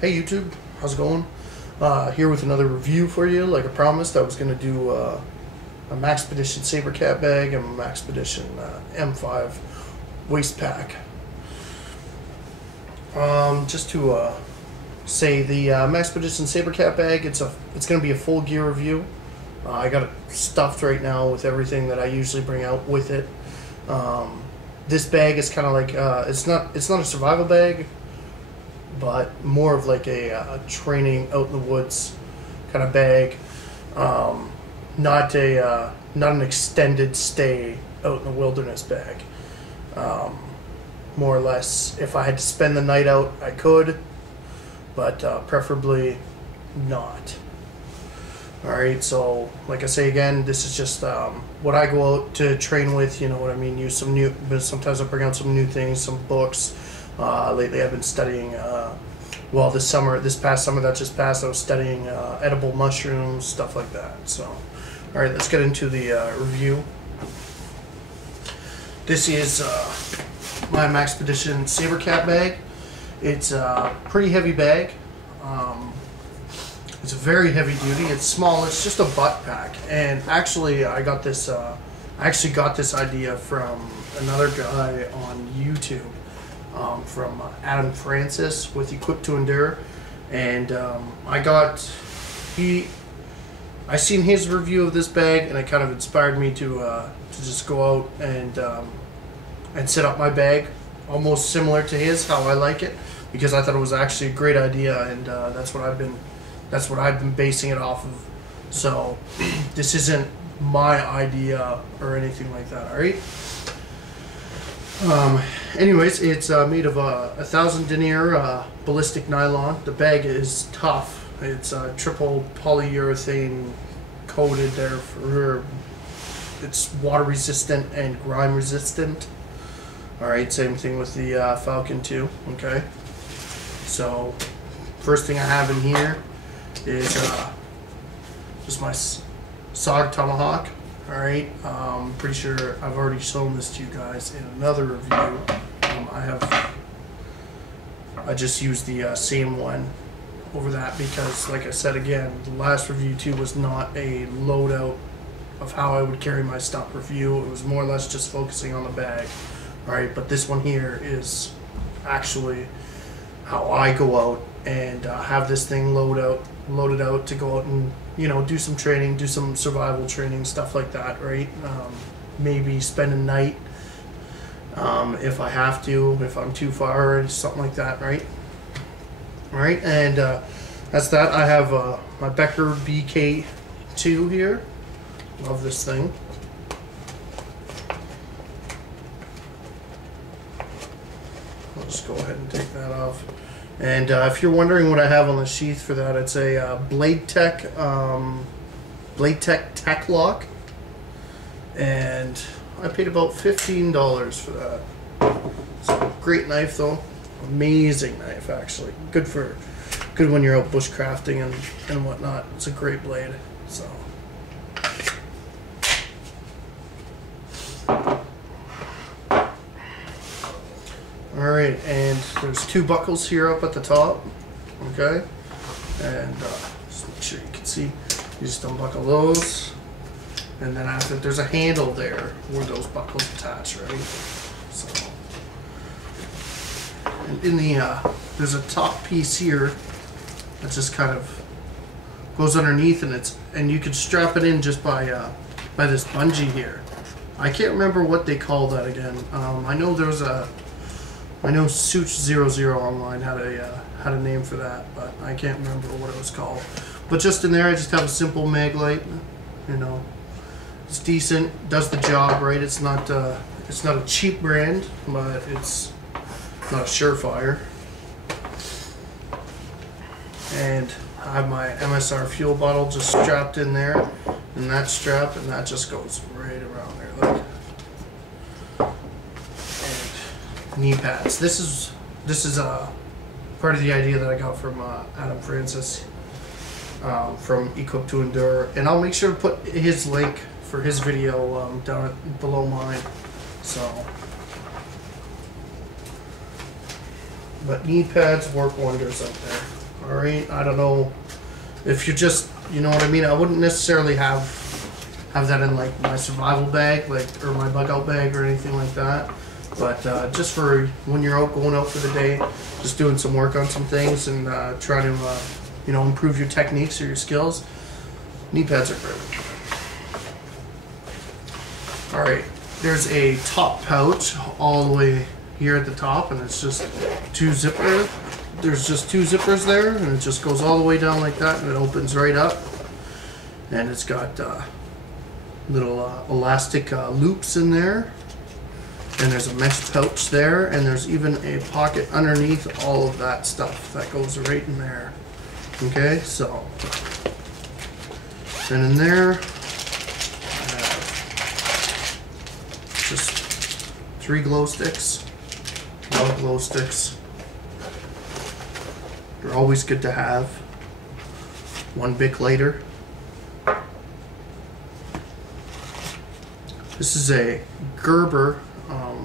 Hey YouTube, how's it going? Here with another review for you. Like I promised, I was going to do a Maxpedition Sabercat bag and a Maxpedition M-5 waist pack. Just to say, the Maxpedition Sabercat bag, it's going to be a full gear review. I got it stuffed right now with everything that I usually bring out with it. This bag is kind of like it's not a survival bag, but more of like a training out in the woods kind of bag. Not an extended stay out in the wilderness bag. More or less, if I had to spend the night out, I could, but preferably not. Alright, so like I say again, this is just what I go out to train with, you know what I mean, use some new, but sometimes I bring out some new things, some books. Lately I've been studying, well this past summer that just passed, I was studying edible mushrooms, stuff like that. So, alright, let's get into the review. This is my Maxpedition Sabercat bag. It's a pretty heavy bag. It's very heavy duty. It's small. It's just a butt pack. And actually, I got this. I actually got this idea from another guy on YouTube, from Adam Francis with Equipped to Endure, and I seen his review of this bag, and it kind of inspired me to just go out and set up my bag, almost similar to his, how I like it, because I thought it was actually a great idea, and that's what I've been basing it off of. So this isn't my idea or anything like that. All right. Anyways, it's made of 1,000 denier ballistic nylon. The bag is tough. It's triple polyurethane coated there for it's water resistant and grime resistant. All right, same thing with the Falcon 2. Okay, so first thing I have in here is just my SOG tomahawk. Alright, pretty sure I've already shown this to you guys in another review. I just used the same one over that because, like I said again, the last review too was not a loadout of how I would carry my stuff review. It was more or less just focusing on the bag. Alright, but this one here is actually how I go out and have this thing loaded out to go out and, you know, do some training, do some survival training, stuff like that, right? Maybe spend a night if I have to, if I'm too far or something like that, right? All right, and that's that. I have my Becker BK2 here. Love this thing. I'll just go ahead and take that off. And if you're wondering what I have on the sheath for that, it's a Blade Tech Tech Lock, and I paid about $15 for that. It's a great knife though, amazing knife actually. Good when you're out bushcrafting and whatnot. It's a great blade. So. Alright, and there's two buckles here up at the top, okay, and just make sure you can see, you just unbuckle those, and then after there's a handle there where those buckles attach, right, so, and in the, there's a top piece here that just kind of goes underneath, and you can strap it in just by this bungee here. I can't remember what they call that again. I know Such00 online had a name for that, but I can't remember what it was called. But just in there, I just have a simple mag light. You know, it's decent, does the job, right? It's not a cheap brand, but it's not a Surefire. And I have my MSR fuel bottle just strapped in there, and that strap, and that just goes right around there, like. Knee pads. This is part of the idea that I got from Adam Francis from Equipped to Endure, and I'll make sure to put his link for his video down below mine. So, but knee pads work wonders out there. Alright, I don't know if you're just, you know what I mean, I wouldn't necessarily have that in like my survival bag, like, or my bug out bag or anything like that. But just for when you're going out for the day, just doing some work on some things and trying to, you know, improve your techniques or your skills, knee pads are great. Alright, there's a top pouch all the way here at the top, and it's just two zippers. There's just two zippers there, and it just goes all the way down like that, and it opens right up. And it's got little elastic loops in there. And there's a mesh pouch there, and there's even a pocket underneath all of that stuff that goes right in there. Okay, so, and in there, I have just 3 glow sticks, 1 glow sticks. They're always good to have. 1 Bic lighter. This is a Gerber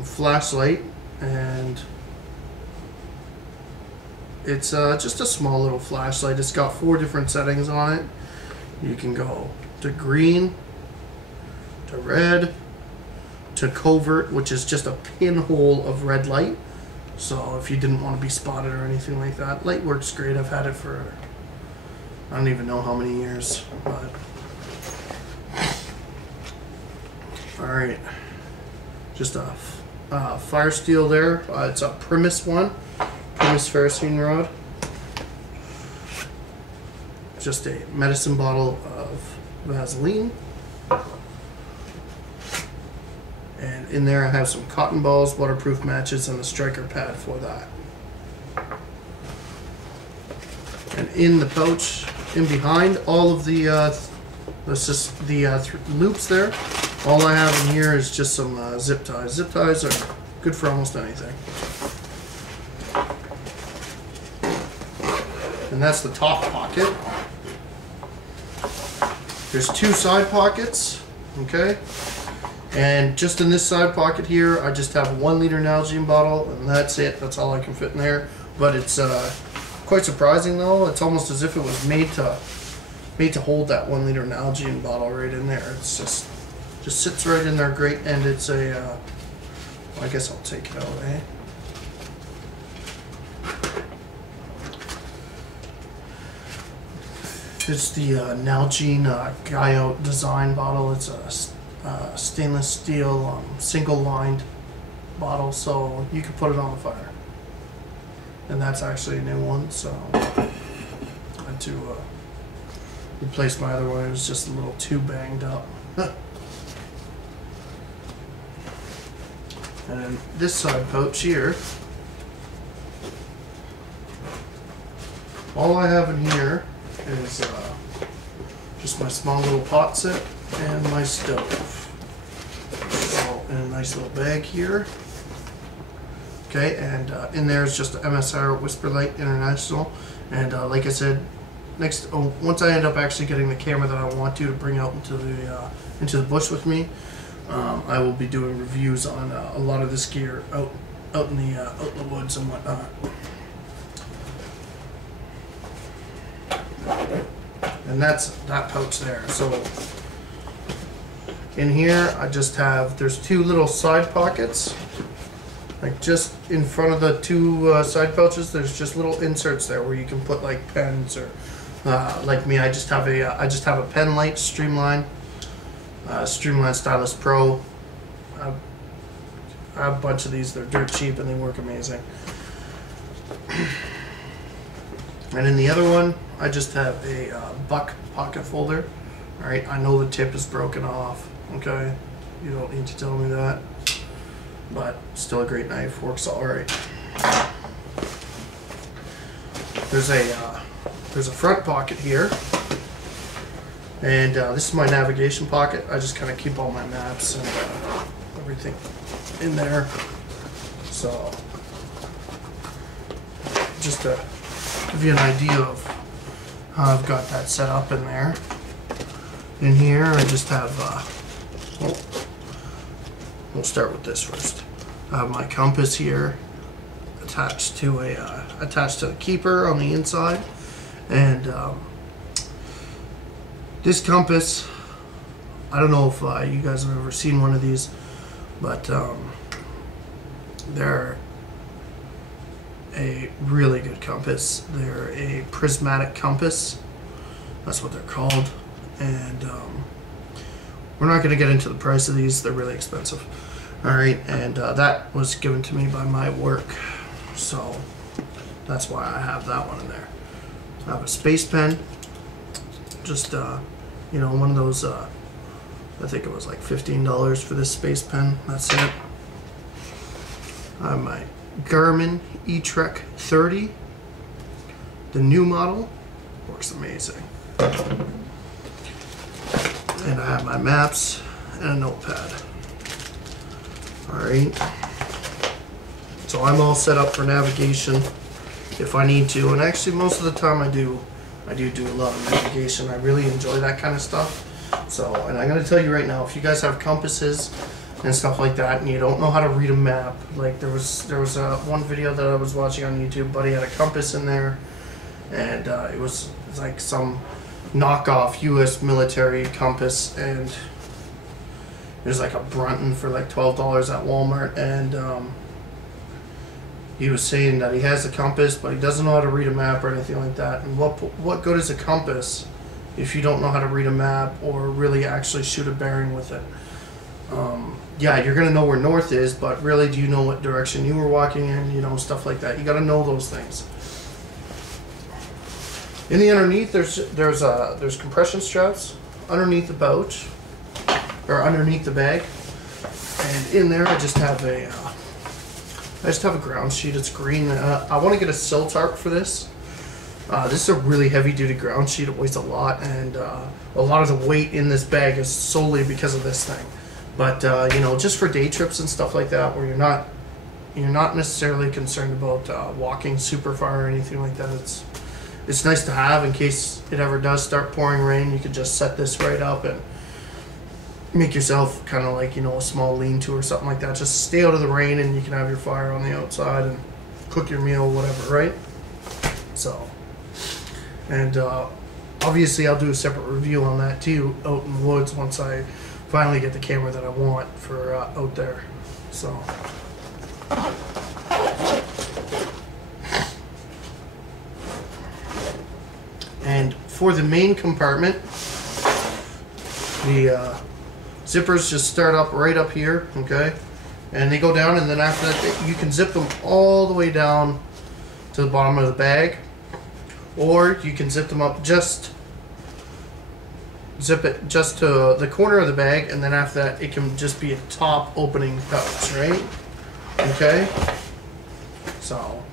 flashlight, and it's just a small little flashlight. It's got 4 different settings on it. You can go to green, to red, to covert, which is just a pinhole of red light. So if you didn't want to be spotted or anything like that, light works great. I've had it for I don't even know how many years, but alright, just a fire steel there. It's a Primus one, Primus ferrocene rod. Just a medicine bottle of Vaseline. And in there I have some cotton balls, waterproof matches, and the striker pad for that. And in the pouch, in behind all of the loops there, all I have in here is just some zip ties. Zip ties are good for almost anything. And that's the top pocket. There's 2 side pockets, okay? And just in this side pocket here, I just have a 1 liter Nalgene bottle, and that's it. That's all I can fit in there. But it's quite surprising though. It's almost as if it was made to hold that 1 liter Nalgene bottle right in there. It's just sits right in there great, and it's a, well, I guess I'll take it out, eh? It's the Nalgene Guy Out design bottle. It's a stainless steel single lined bottle, so you can put it on the fire. And that's actually a new one, so I had to replace my other one. It was just a little too banged up. And then this side pouch here, all I have in here is just my small little pot set and my stove. All in a nice little bag here. Okay, and in there is just an MSR Whisperlight International. And like I said, once I end up actually getting the camera that I want to bring out into the bush with me, I will be doing reviews on a lot of this gear out in the woods and whatnot. And that's that pouch there. So in here I just have, there's 2 little side pockets, like just in front of the 2 side pouches. There's just little inserts there where you can put like pens, or like me, I just have a pen light Streamline Stylus Pro. I have a bunch of these. They're dirt cheap and they work amazing. And in the other one, I just have a Buck pocket folder. Alright, I know the tip is broken off, okay? You don't need to tell me that. But still a great knife, works alright. There's a front pocket here. And this is my navigation pocket. I just kind of keep all my maps and everything in there. So, just to give you an idea of how I've got that set up in there. In here, I just have, we'll start with this first. I have my compass here attached to the keeper on the inside. And this compass, I don't know if you guys have ever seen one of these, but they're a really good compass. They're a prismatic compass. That's what they're called. And we're not going to get into the price of these. They're really expensive. All right, and that was given to me by my work, so that's why I have that one in there. I have a space pen, just you know, one of those. I think it was like $15 for this space pen. That's it. I have my Garmin eTrek 30, the new model, works amazing. And I have my maps and a notepad. Alright, so I'm all set up for navigation if I need to, and actually most of the time I do a lot of navigation. I really enjoy that kind of stuff. So, and I'm going to tell you right now, if you guys have compasses and stuff like that and you don't know how to read a map, like there was one video that I was watching on YouTube, buddy had a compass in there, and it was like some knockoff US military compass, and there's like a Brunton for like $12 at Walmart, and he was saying that he has a compass, but he doesn't know how to read a map or anything like that. And what good is a compass if you don't know how to read a map or really actually shoot a bearing with it? Yeah, you're gonna know where north is, but really, do you know what direction you were walking in? You know, stuff like that. You got to know those things. In the underneath, there's compression straps underneath the pouch, or underneath the bag, and in there I just have a ground sheet. It's green. I want to get a sill tarp for this. This is a really heavy duty ground sheet. It weighs a lot, and a lot of the weight in this bag is solely because of this thing. But you know, just for day trips and stuff like that, where you're not necessarily concerned about walking super far or anything like that, it's nice to have in case it ever does start pouring rain. You could just set this right up and make yourself kind of like, you know, a small lean-to or something like that. Just stay out of the rain, and you can have your fire on the outside and cook your meal, whatever, right? So, and obviously I'll do a separate review on that too, out in the woods, once I finally get the camera that I want for out there. So, and for the main compartment, the zippers just start up right up here, okay? And they go down, and then after that, you can zip them all the way down to the bottom of the bag, or you can zip them up zip it just to the corner of the bag, and then after that, it can just be a top opening pouch, right? Okay? So,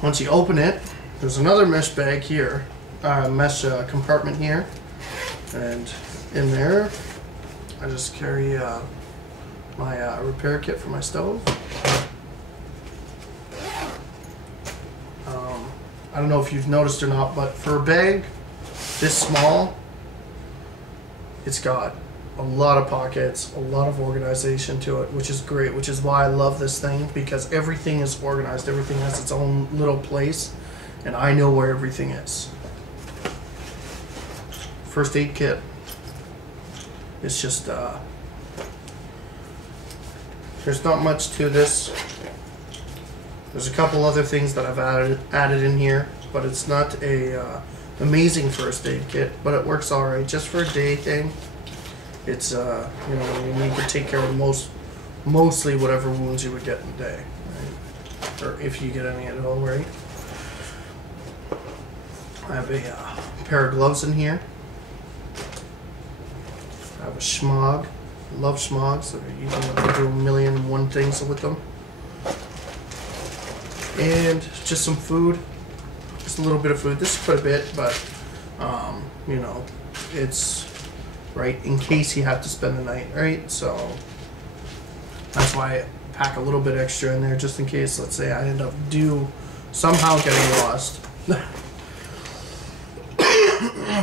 once you open it, there's another mesh bag here, mesh compartment here, and in there I just carry my repair kit for my stove. I don't know if you've noticed or not, but for a bag this small, it's got a lot of pockets, a lot of organization to it, which is great, which is why I love this thing, because everything is organized, everything has its own little place, and I know where everything is. First aid kit. It's just, there's not much to this. There's a couple other things that I've added in here, but it's not a amazing first aid kit, but it works all right. Just for a day thing, it's, you know, you can take care of mostly whatever wounds you would get in a day, right? Or if you get any at all, right? I have a pair of gloves in here. I have a schmog. I love schmogs. You can do a million and one things with them. And just some food. Just a little bit of food. This is quite a bit, but you know, it's right in case you have to spend the night, right? So that's why I pack a little bit extra in there, just in case, let's say I end up somehow getting lost.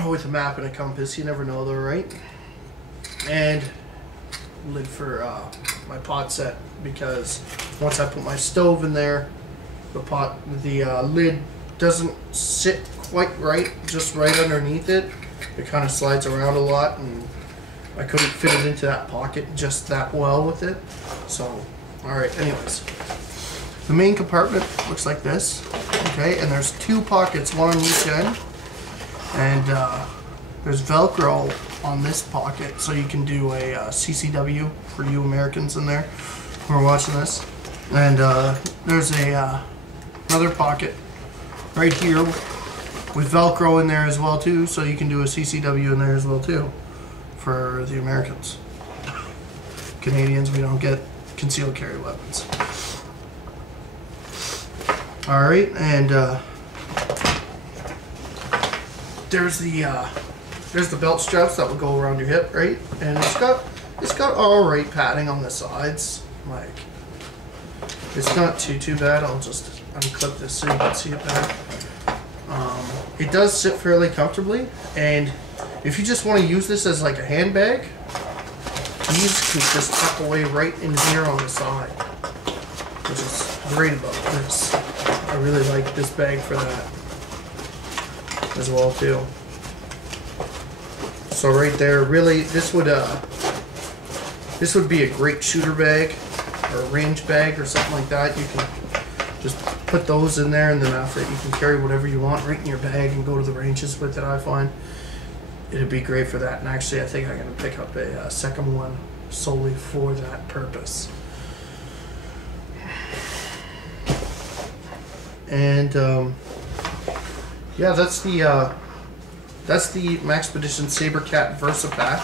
With a map and a compass, you never know though, right? And lid for my pot set, because once I put my stove in there, the lid doesn't sit quite right, just right underneath it. It kind of slides around a lot, and I couldn't fit it into that pocket just that well with it. So, alright, anyways. The main compartment looks like this, okay, and there's two pockets, one on each end, and there's Velcro on this pocket, so you can do a CCW for you Americans in there who are watching this. And there's another pocket right here with Velcro in there as well too, so you can do a CCW in there as well too for the Americans. Canadians, we don't get concealed carry weapons. Alright, and there's the belt straps that will go around your hip, right? And it's got alright padding on the sides. Like, it's not too bad. I'll just unclip this so you can see it better. It does sit fairly comfortably, and if you just want to use this as like a handbag, these can just tuck away right in here on the side, which is great about this. I really like this bag for that as well too. So right there, really, this would be a great shooter bag or a range bag or something like that. You can just put those in there, and then after it, you can carry whatever you want right in your bag and go to the ranges with it. I find it'd be great for that. And actually, I think I'm going to pick up a second one solely for that purpose. And yeah, that's the Maxpedition Sabercat Versipack.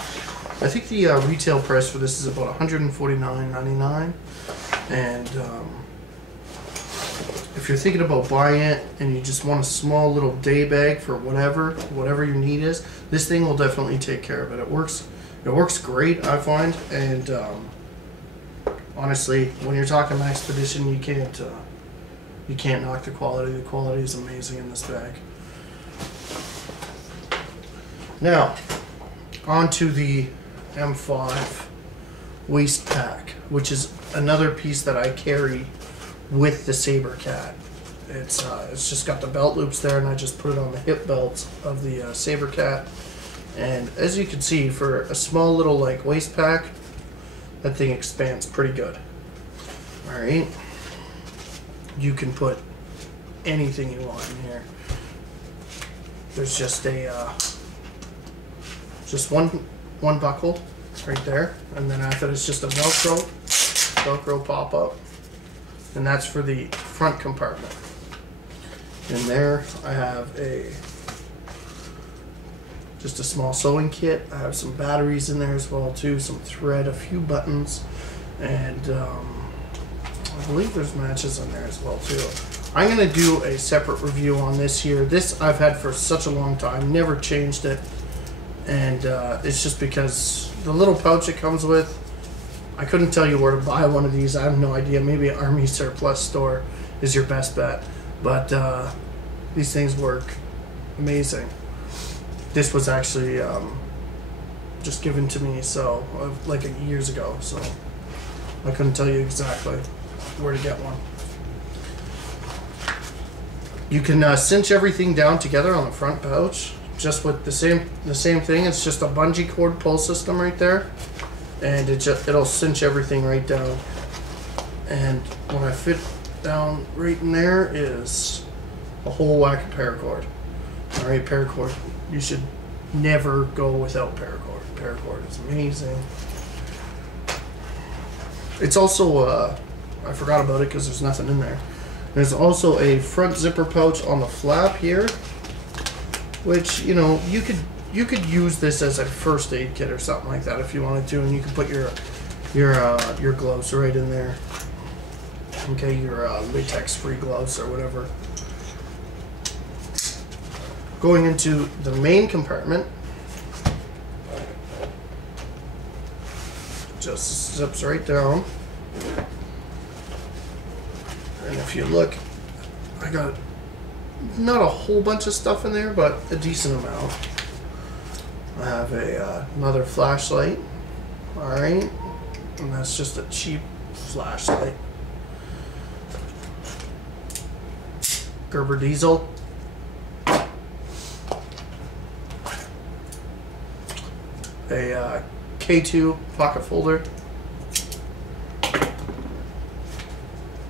I think the retail price for this is about $149.99, and if you're thinking about buying it and you just want a small little day bag for whatever your need is, this thing will definitely take care of it. It works great, I find, and honestly, when you're talking Maxpedition, you can't knock the quality. The quality is amazing in this bag. Now, onto the M-5 waist pack, which is another piece that I carry with the Sabercat. It's just got the belt loops there, and I just put it on the hip belt of the Sabercat. And as you can see, for a small little like waist pack, that thing expands pretty good. All right. You can put anything you want in here. There's just one buckle right there, and then after it's just a Velcro pop-up, and that's for the front compartment. In there, I have just a small sewing kit. I have some batteries in there as well too, some thread, a few buttons, and I believe there's matches in there as well too. I'm going to do a separate review on this here. This I've had for such a long time, never changed it, and it's just because the little pouch it comes with, I couldn't tell you where to buy one of these. I have no idea. Maybe an Army Surplus store is your best bet, but these things work amazing. This was actually just given to me like years ago, so I couldn't tell you exactly where to get one. You can cinch everything down together on the front pouch, just with the same thing. It's just a bungee cord pull system right there, and it'll cinch everything right down. And what I fit down right in there is a whole whack of paracord. All right, paracord. You should never go without paracord. Paracord is amazing. It's also I forgot about it because there's nothing in there. There's also a front zipper pouch on the flap here, which, you know, you could use this as a first aid kit or something like that if you wanted to, and you could put your gloves right in there. Okay, your latex-free gloves or whatever. Going into the main compartment, just zips right down. And if you look, I got not a whole bunch of stuff in there, but a decent amount. I have another flashlight. All right, and that's just a cheap flashlight. Gerber diesel. A K2 pocket folder.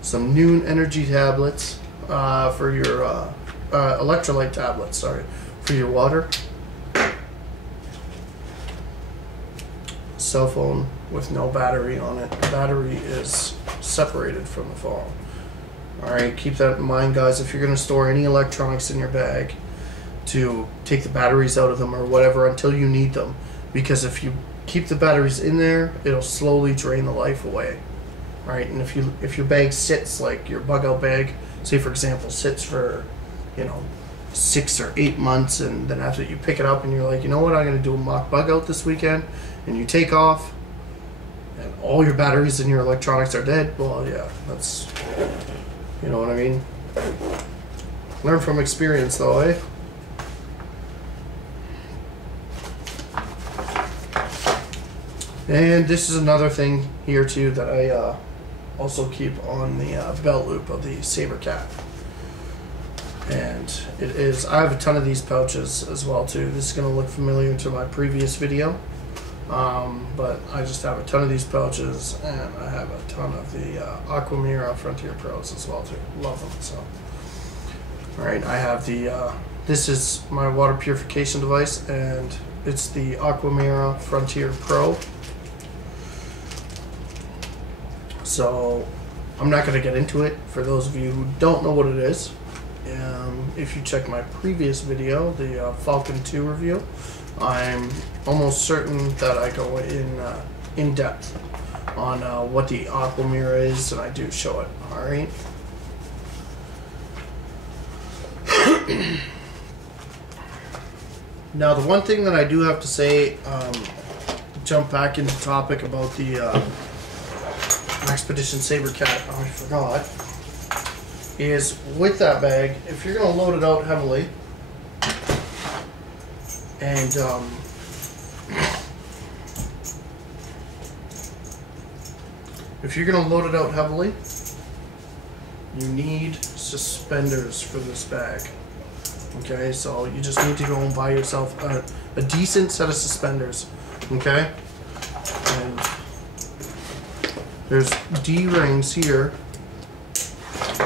Some Noon energy tablets for your electrolyte tablets, sorry, for your water. Cell phone with no battery on it. The battery is separated from the phone. Alright, keep that in mind, guys. If you're going to store any electronics in your bag, to take the batteries out of them or whatever until you need them. Because if you keep the batteries in there, it'll slowly drain the life away. Right? And if your bag sits, like your bug out bag, say for example, sits for, 6 or 8 months, and then after you pick it up and you're like, you know what, I'm going to do a mock bug out this weekend, and you take off, and all your batteries and your electronics are dead, well, yeah, that's, you know what I mean? Learn from experience, though, eh? And this is another thing here, too, that I also keep on the belt loop of the Sabercat. And it is, I have a ton of these pouches as well too. This is going to look familiar to my previous video, but I just have a ton of these pouches, and I have a ton of the Aquamira Frontier Pros as well too. Love them. So, all right, I have the this is my water purification device, and it's the Aquamira Frontier Pro. So I'm not going to get into it for those of you who don't know what it is. If you check my previous video, the Falcon 2 review, I'm almost certain that I go in depth on what the Aquamira is, and I do show it. Alright. Now, the one thing that I do have to say, jump back into topic about the Maxpedition Sabercat, oh, I forgot, is with that bag, if you're going to load it out heavily, and if you're going to load it out heavily, you need suspenders for this bag. Okay, so you just need to go and buy yourself a decent set of suspenders. Okay, and there's D-rings here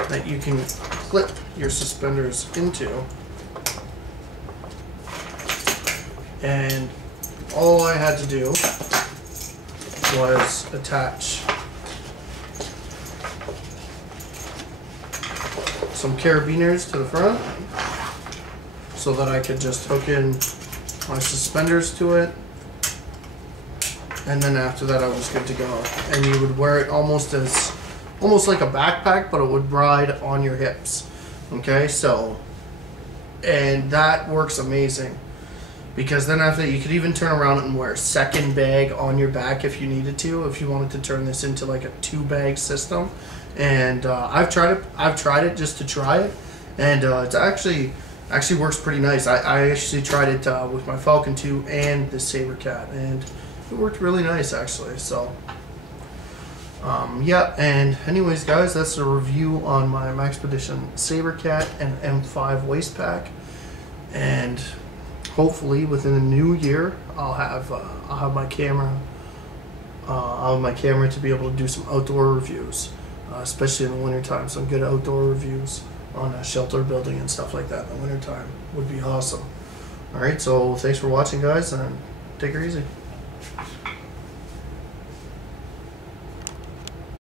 that you can clip your suspenders into, and all I had to do was attach some carabiners to the front so that I could just hook in my suspenders to it, and then after that I was good to go. And you would wear it almost like a backpack, but it would ride on your hips. Okay, so, and that works amazing, because then after that you could even turn around and wear a second bag on your back if you needed to, if you wanted to turn this into like a 2-bag system. And I've tried it just to try it, and it's actually works pretty nice. I actually tried it with my Falcon 2 and the Sabercat, and it worked really nice actually. So yeah, and anyways guys, that's a review on my Maxpedition Sabercat and M-5 waist pack, and hopefully within the new year I'll have my camera to be able to do some outdoor reviews, especially in the wintertime. Some good outdoor reviews on shelter building and stuff like that in the wintertime would be awesome. Alright, so thanks for watching guys, and take her easy.